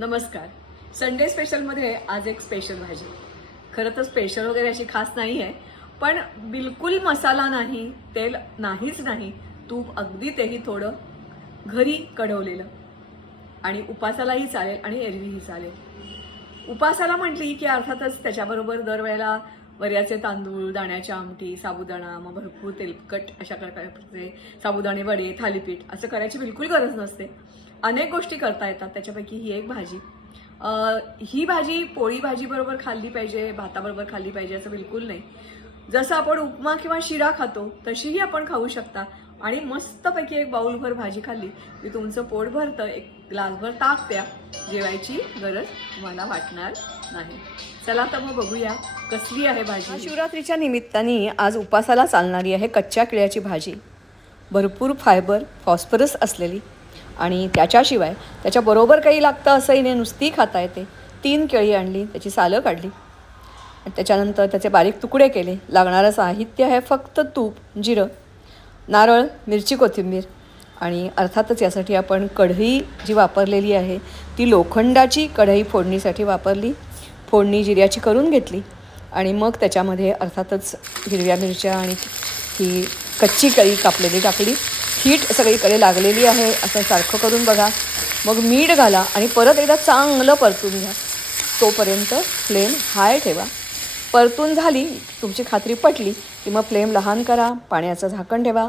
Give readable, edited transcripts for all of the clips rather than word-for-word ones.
नमस्कार. संडे स्पेशलमध्ये आज एक स्पेशल भाजी. खरं तर स्पेशल वगैरे अशी खास नाही आहे, पण बिलकुल मसाला नाही, तेल नाहीच नाही, तूप अगदी तेही थोडं घरी कढवलेलं आणि उपासालाही चालेल आणि एरवीही चालेल. उपासाला म्हटली की अर्थातच त्याच्याबरोबर दरवेळेला वऱ्याचे तांदूळ, दाण्याची आमटी, साबुदाणा, मग भरपूर तेलकट अशा प्रकारचे साबुदाणे वडे, थालीपीठ असं करायची बिलकुल गरज नसते. अनेक गोष्टी करता येतात, त्याच्यापैकी ही एक भाजी. ही भाजी पोळी भाजीबरोबर खाल्ली पाहिजे, भाताबरोबर खाल्ली पाहिजे असं बिलकुल नाही. जसं आपण उपमा किंवा शिरा खातो तशीही आपण खाऊ शकता आणि मस्तपैकी एक बाउलभर भाजी खाल्ली की तुमचं पोट भरतं. एक ग्लासभर ताक प्या, जेवायची गरज तुम्हाला वाटणार नाही. चला तर मग बघूया कसली आहे भाजी. शिवरात्रीच्या निमित्ताने आज उपासाला चालणारी आहे कच्च्या केळ्याची भाजी. भरपूर फायबर, फॉस्फरस असलेली आणि त्याच्याशिवाय त्याच्याबरोबर काही लागतं असंही नाही, नुसती खाता येते. 3 केळी आणली, त्याची सालं काढली, त्याच्यानंतर त्याचे बारीक तुकडे केले. लागणारं साहित्य आहे फक्त तूप, जिरं, नारळ, मिरची, कोथिंबीर आणि अर्थातच यासाठी आपण कढई जी वापरलेली आहे ती लोखंडाची कढई फोडणीसाठी वापरली. फोडणी जिऱ्याची करून घेतली आणि मग त्याच्यामध्ये अर्थातच हिरव्या मिरच्या आणि ही कच्ची केळी कापलेली टाकली. हीट सगळीकडे लागलेली आहे असं सारखं करून बघा. मग मीठ घाला आणि परत एकदा चांगलं परतून घ्या. तोपर्यंत फ्लेम हाय ठेवा. परतून झाली, तुमची खात्री पटली की मग फ्लेम लहान करा, पाण्याचं झाकण ठेवा,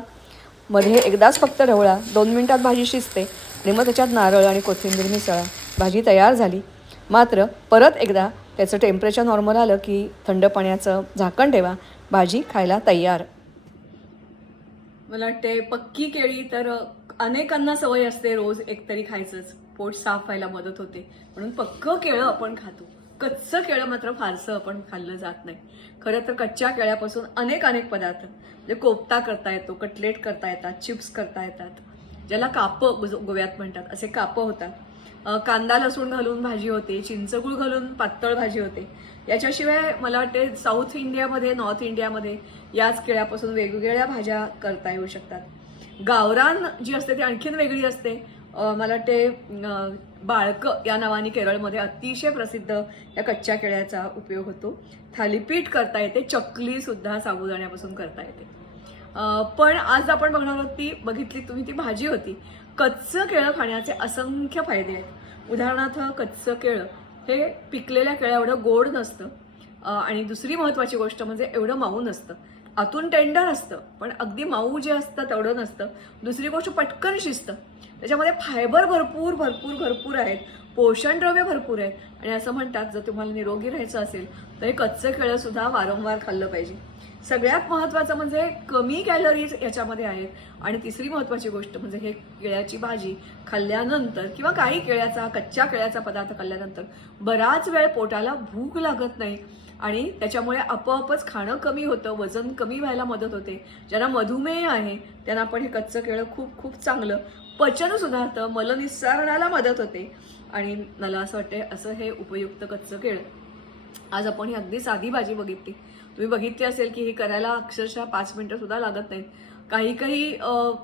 मध्ये एकदाच फक्त ढवळा. 2 मिनिटात भाजी शिजते आणि मग त्याच्यात नारळ आणि कोथिंबीर मिसळा. भाजी तयार झाली. मात्र परत एकदा त्याचं टेम्परेचर नॉर्मल आलं की थंड पाण्याचं झाकण ठेवा. भाजी खायला तयार. मला वाटते पक्की केळी तर अनेकांना सवय असते रोज एक तरी खायचंच, पोट साफ व्हायला मदत होते म्हणून पक्कं केळं आपण खातो. कच्चं केळं मात्र फारसं आपण खाल्लं जात नाही. खरं तर कच्च्या केळ्यापासून अनेक पदार्थ म्हणजे कोफ्ता करता येतो, कटलेट करता येतात, चिप्स करता येतात, ज्याला कापं गोव्यात म्हणतात असे कापं होतात. कांदा लसूण घालून भाजी होते, चिंचगूळ घालून पातळ भाजी होते. याच्याशिवाय मला वाटते साऊथ इंडियामध्ये, नॉर्थ इंडियामध्ये याच केळ्यापासून वेगवेगळ्या भाज्या करता येऊ शकतात. गावरान जी असते ती आणखीन वेगळी असते. मला वाटते बाळकं या नावाने केरळमध्ये अतिशय प्रसिद्ध या कच्च्या केळ्याचा उपयोग होतो. थालीपीठ करता येते, चकलीसुद्धा साबुदाण्यापासून करता येते. पण आज आपण बघणार आहोत ती बघितली तुम्ही ती भाजी होती. कच्चं केळं खाण्याचे असंख्य फायदे आहेत. उदाहरणार्थ कच्चं केळं हे पिकलेल्या केळ्या एवढं गोड नसतं आणि दुसरी महत्त्वाची गोष्ट म्हणजे एवढं माऊ नसतं. आतून टेंडर असतं पण अगदी माऊ जे असतं तेवढं नसतं. दुसरी गोष्ट पटकन शिजतं. त्याच्यामध्ये फायबर भरपूर आहेत, पोषणद्रव्य भरपूर आहेत आणि असं म्हणतात जर तुम्हाला निरोगी राहायचं असेल तर हे कच्चं केळं सुद्धा वारंवार खाल्लं पाहिजे. सगळ्यात महत्त्वाचं म्हणजे कमी कॅलरीज याच्यामध्ये आहेत आणि तिसरी महत्त्वाची गोष्ट म्हणजे हे केळ्याची भाजी खाल्ल्यानंतर किंवा काही कच्च्या केळ्याचा पदार्थ खाल्ल्यानंतर बराच वेळ पोटाला भूक लागत नाही आणि त्याच्यामुळे आपोआपच खाणं कमी होतं, वजन कमी व्हायला मदत होते. ज्यांना मधुमेह आहे त्यांना पण हे कच्चं केळं खूप चांगलं, पचन सुधारतं, मलनिस्सारणाला मदत होते आणि मला असं वाटते असं हे उपयुक्त कच्चं केळं. आज आपण ही अगदी साधी भाजी बघितली. तुम्ही बघितली असेल की ही करायला अक्षरशः 5 मिनिटं सुद्धा लागत नाहीत. काही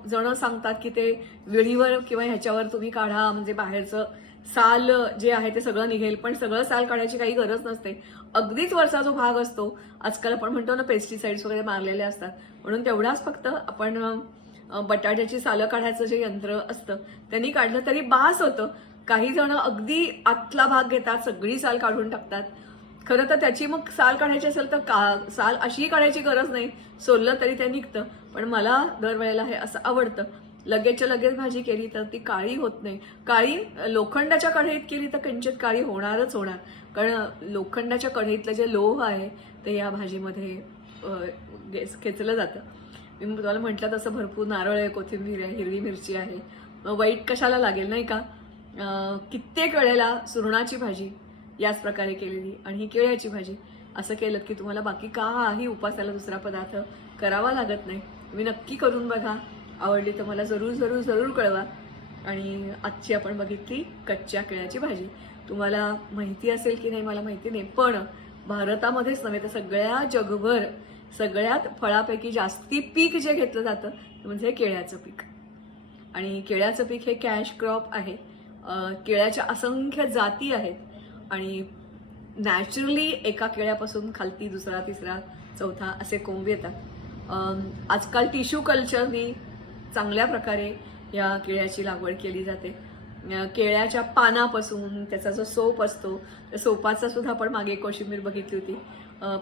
जण सांगतात की ते विळीवर किंवा ह्याच्यावर तुम्ही काढा म्हणजे बाहेरचं साल जे आहे ते सगळं निघेल, पण सगळं साल काढायची काही गरज नसते. अगदीच वरचा जो भाग असतो, आजकाल आपण म्हणतो ना पेस्टिसाइड्स वगैरे मारलेले असतात, म्हणून तेवढाच फक्त आपण बटाट्याची सालं काढायचं जे यंत्र असतं त्यांनी काढलं तरी बास होतं. काही जण अगदी आतला भाग घेतात, सगळी साल काढून टाकतात. खरं तर त्याची मग साल काढायची असेल तर साल अशी काढायची गरज नाही, सोललं तरी ते निघतं. पण मला दरवेळेला हे असं आवडतं. लगेचच्या लगेच भाजी केली तर ती काळी होत नाही. काळी लोखंडाच्या कढईत केली तर किंचित काळी होणारच होणार, कारण लोखंडाच्या कढईतलं जे लोह आहे ते या भाजीमध्ये खेचलं जातं. मी तुम्हाला म्हटलं तसं भरपूर नारळ आहे, कोथिंबीर आहे, हिरवी मिरची आहे, मग वाईट कशाला लागेल नाही का. कित्येक वेळेला सुरणाची भाजी याच प्रकारे केलेली आणि ही केळ्याची भाजी असं केलं की तुम्हाला बाकी काही उपासाला दुसरा पदार्थ करावा लागत नाही. तुम्ही नक्की करून बघा. आवडली तर मला जरूर कळवा. आणि आजची आपण बघितली कच्च्या केळ्याची भाजी. तुम्हाला माहिती असेल की नाही मला माहिती नाही, पण भारतामध्येच नव्हे तर सगळ्या जगभर सगळ्यात फळापैकी जास्ती पीक जे घेतलं जातं म्हणजे केळ्याचं पीक. आणि केळ्याचं पीक हे कॅश क्रॉप आहे. केळ्याच्या असंख्य जाती आहेत आणि नॅचरली एका केळ्यापासून खालती दुसरा तिसरा चौथा असे कोंब येतात. आजकाल टिश्यू कल्चरनी चांगल्या प्रकारे या केळ्याची लागवड केली जाते. केळ्याच्या पानापासून त्याचा जो सोप असतो त्या सोपाचा सुद्धा आपण मागे कोशिंबीर बघितली होती.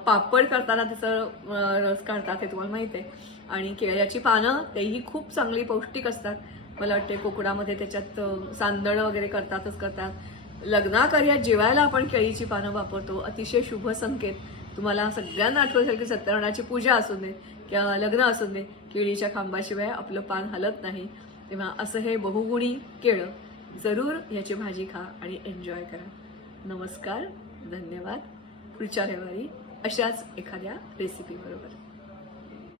पापड करताना त्याचं रस काढतात हे तुम्हाला माहीत आहे. आणि केळ्याची पानं तेही खूप चांगली पौष्टिक असतात. मला वाटते कोकणामध्ये त्याच्यात सांदणं वगैरे करतात. लग्नाकार्यात जेवायला आपण केळीची पानं वापरतो. अतिशय शुभ संकेत. तुम्हाला सगळ्यांना आठवत असेल की सत्यनारायणाची पूजा असू दे किंवा लग्न असू दे, केळीच्या खांबाशिवाय आपलं पान हलत नाही. तेव्हा असं हे बहुगुणी केळं जरूर याची भाजी खा आणि एन्जॉय करा. नमस्कार, धन्यवाद. पुढच्या रविवारी अशाच एखाद्या रेसिपी बरोबर.